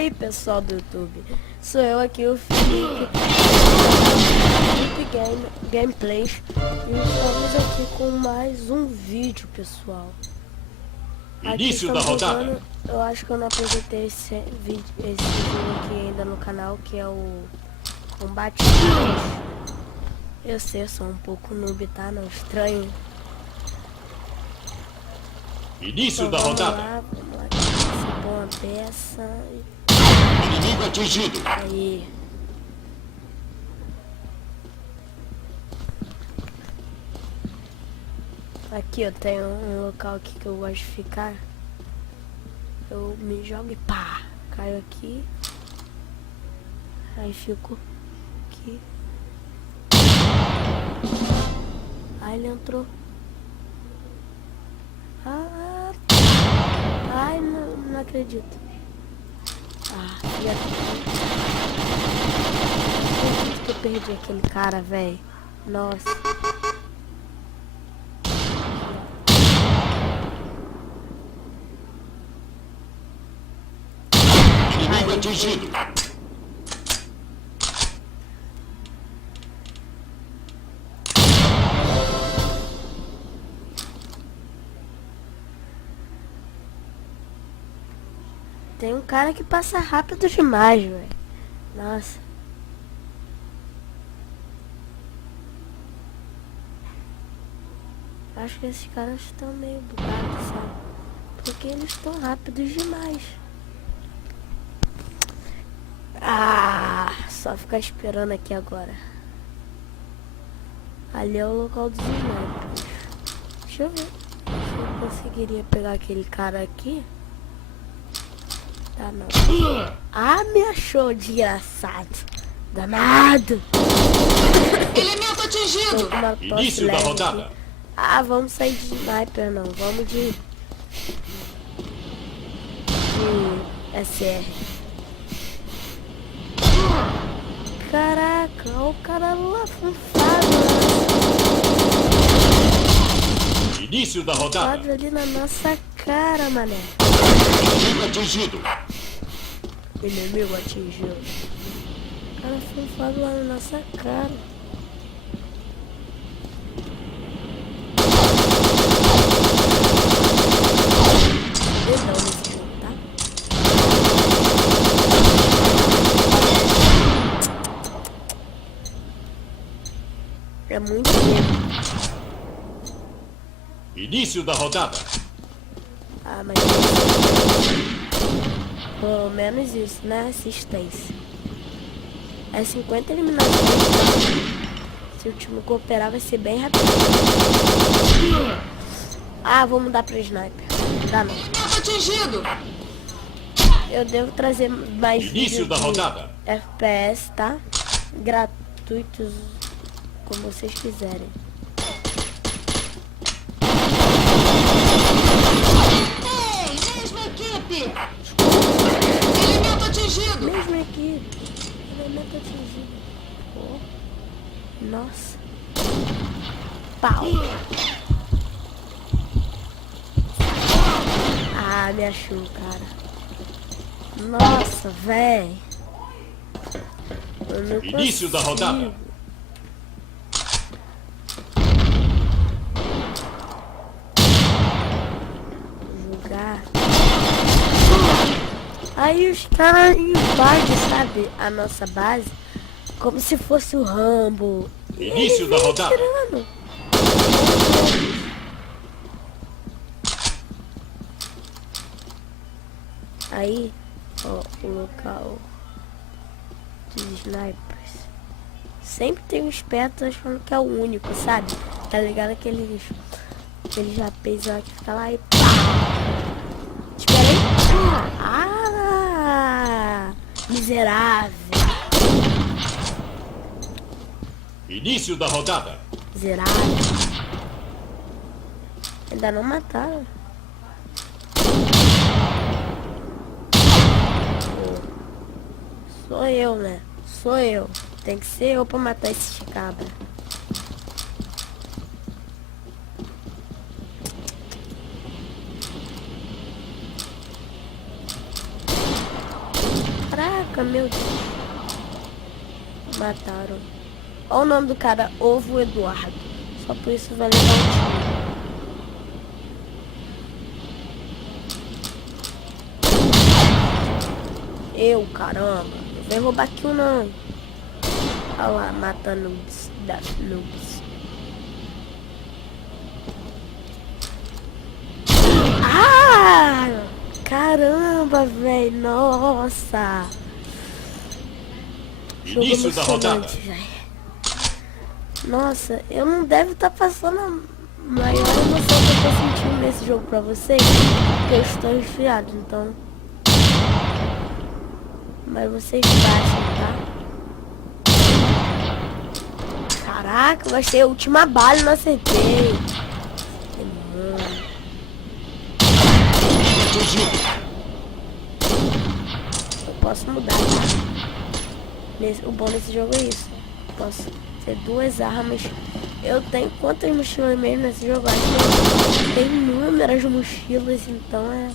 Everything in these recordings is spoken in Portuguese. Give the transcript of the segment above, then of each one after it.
aí, pessoal do YouTube, sou eu aqui, o Felipe Gameplays, e estamos aqui com mais um vídeo, pessoal. Início da rodada. Eu acho que eu não apresentei esse vídeo aqui ainda no canal, que é o Combate. Eu sei, eu sou um pouco noob, tá? Não estranho. Início Então, da rodada. Vamos lá, essa boa peça. Inimigo atingido. Aí. Aqui eu tenho um local aqui que eu gosto de ficar. Eu me jogo e pá, caio aqui. Aí fico aqui. Aí ele entrou. Ai, não acredito. Acredito que eu perdi aquele cara, velho. Nossa. Inimigo atingido. Tem um cara que passa rápido demais, velho. Nossa. Acho que esses caras estão meio bugados, sabe? Porque eles estão rápidos demais. Só ficar esperando aqui agora. Ali é o local dos snipers. Deixa eu ver se eu conseguiria pegar aquele cara aqui. Tá, não. Me achou, desgraçado. Danado. Elemento atingido. Início da rodada. Aqui. Vamos sair de sniper, não. Vamos de SR. Caraca, olha o cara lá funfado. Início da rodada. Funfado ali na nossa cara, mané. Inimigo atingido. Inimigo atingiu. Cara funfado lá na nossa cara. Perdão nesse jogo, tá? É muito medo. Início da rodada. Mas pelo menos isso, né? Assistência. É 50 eliminações. Se o time cooperar vai ser bem rápido. Vou mudar pra sniper. Dá não. Atingido. Eu devo trazer mais Início da rodada. FPS, tá? Gratuitos, como vocês quiserem. Mesma equipe. Elemento atingido. Mesma equipe. Elemento atingido. Nossa. Pau. Me achou, cara. Nossa, véi. Início da rodada. Jogar. Aí os caras invadem, sabe? A nossa base. Como se fosse o Rambo. Início da rodada. Tirando. Aí, ó, o local dos snipers. Sempre tem um esperto achando que é o único, sabe? Tá ligado? Aquele rapaz lá que fica lá e pá! Espera aí! Miserável! Início da rodada. Miserável! Ainda não mataram. Sou eu, né? Sou eu. Tem que ser eu pra matar esse cabra. Caraca, meu Deus. Mataram. Olha o nome do cara, Ovo Eduardo. Só por isso vai levar um tiro. Eu, caramba. Não vem roubar aqui não. Olha lá, matando noobs. Das noobs. Ah! Caramba, velho. Nossa. Início da rodada. Véio. Nossa, eu não devo estar passando a maior emoção que eu tô sentindo nesse jogo pra vocês. Porque eu estou resfriado, então. Mas vocês baixam, tá? Caraca, vai ser a última bala e não acertei. Eu posso mudar, tá? O bom desse jogo é isso. Posso ter duas armas. Eu tenho quantas mochilas mesmo nesse jogo? Acho que tem inúmeras mochilas, então é...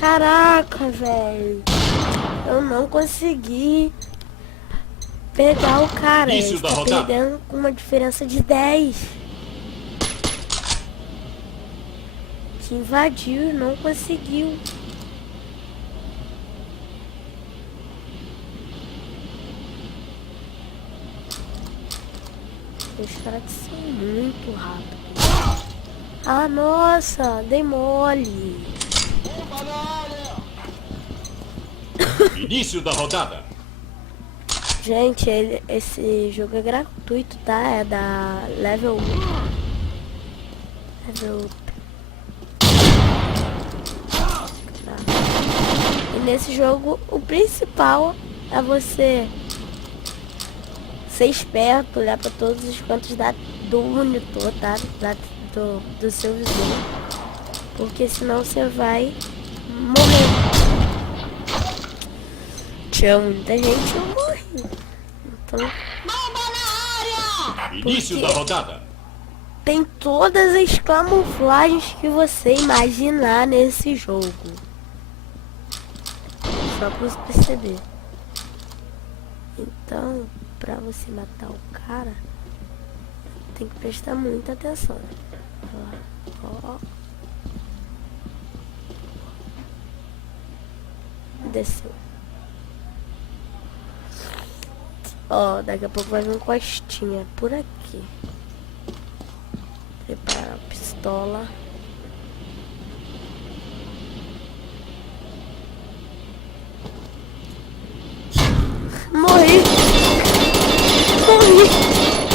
Caraca, velho. Eu não consegui pegar o cara. Ele tá perdendo com uma diferença de 10. Que invadiu e não conseguiu. Os caras são muito rápidos. Ah, nossa, dei mole. Início da rodada. Gente, esse jogo é gratuito, tá? É da Level Up. Level Up. E nesse jogo, o principal é você ser esperto, olhar para todos os cantos do monitor, tá? Do seu visor. Porque senão você vai morrer. Tinha muita gente, eu morri. Então... Bomba na área! Início da rodada. Tem todas as camuflagens que você imaginar nesse jogo. Só pra você perceber. Então, pra você matar o cara, tem que prestar muita atenção. Ó. Desceu. Ó, daqui a pouco vai vir um costinha por aqui. Prepara a pistola. Morri!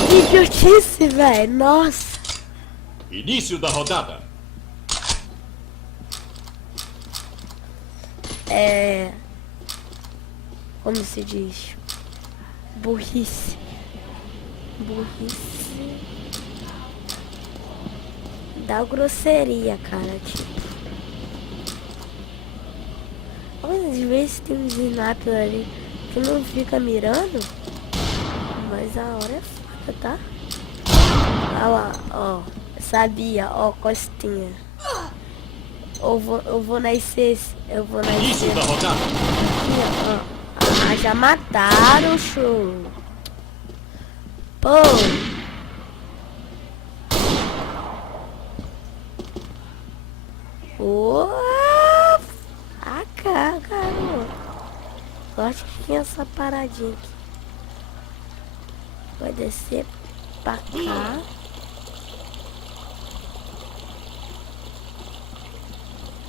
Que idiotice, velho! Nossa! Início da rodada. Como se diz? Burrice. Burrice. Dá grosseria, cara, tipo. Às vezes tem uns sniper ali que não fica mirando, mas a hora é foda, tá? Olha lá, ó. Sabia, ó, costinha. Eu vou nascer. Início da rodada. Aqui, ó. Ah, já mataram, show. Pô. Garoto. Gosto que tem essa paradinha aqui. Vai descer pra cá.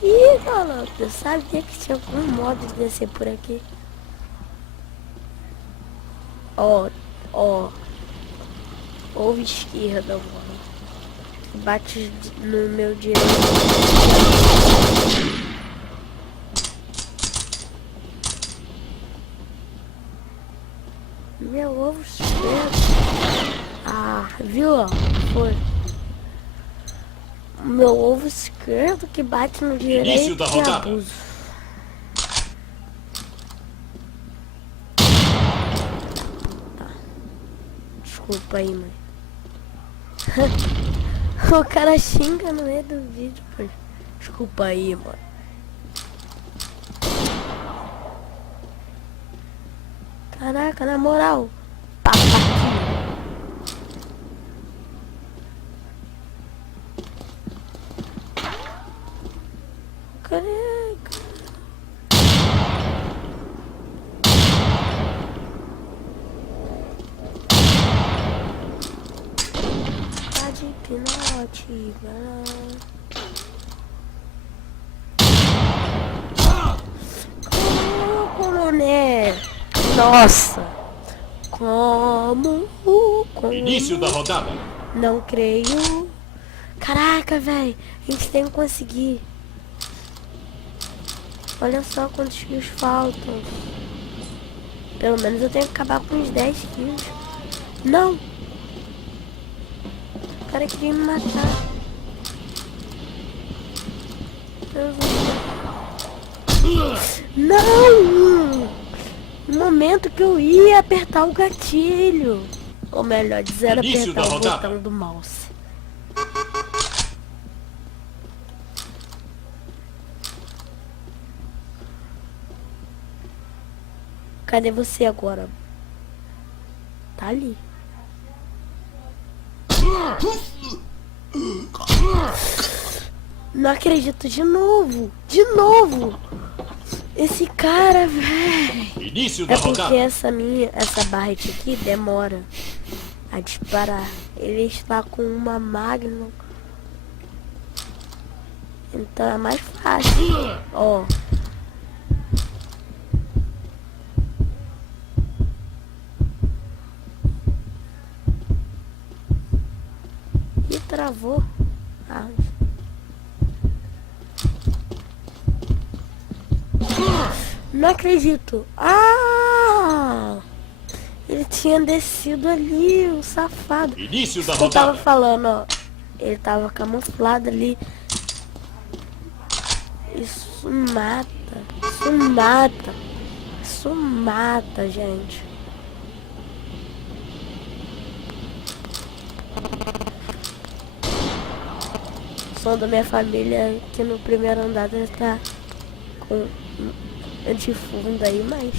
Ih, garoto, eu sabia que tinha algum modo de descer por aqui. Ó. Ou esquerda, mano. Bate no meu direito. Meu ovo esquerdo. Ah, viu? Ó, foi. Meu ovo esquerdo que bate no direito, da que rodada. abuso. Tá. Desculpa aí, mãe. O cara xinga no meio do vídeo, pô. Desculpa aí, mano. Caraca, na moral. Papaquinho. Caraca. Tá de pinote, como, né? Nossa. Como? Início da rodada. Não creio. Caraca, velho. A gente tem que conseguir. Olha só quantos kills faltam. Pelo menos eu tenho que acabar com uns 10 kills. Não. O cara queria me matar. Não! No momento que eu ia apertar o gatilho. Ou melhor, dizer, Início apertar da o rodada. botão do mouse. Cadê você agora? Tá ali. Não acredito, de novo. De novo. Esse cara, velho. Início da É porque rodada. essa barrete aqui demora a disparar. Ele está com uma Magnum. Então é mais fácil. Ó. E travou. Ah. Não acredito. Ah! Ele tinha descido ali, o safado. Início da Eu tava rodada. falando, ó. Ele tava camuflado ali. Isso mata. Isso mata. Isso mata, gente. O som da minha família aqui no primeiro andar deve estar com de fundo aí, mas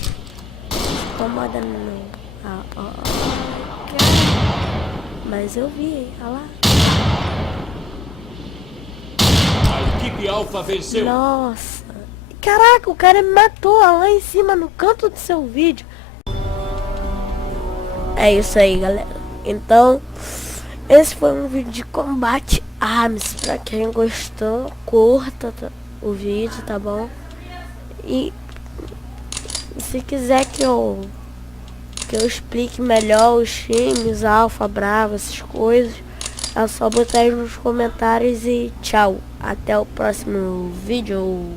incomoda não. Mas eu vi, hein? Olha lá. A equipe Alfa venceu. Nossa. Caraca, o cara me matou lá em cima no canto do seu vídeo. É isso aí, galera. Então, esse foi um vídeo de combate arms. Pra quem gostou, curta o vídeo, tá bom? E se quiser que eu explique melhor os times, Alfa, Bravo, essas coisas, é só botar aí nos comentários e tchau. Até o próximo vídeo.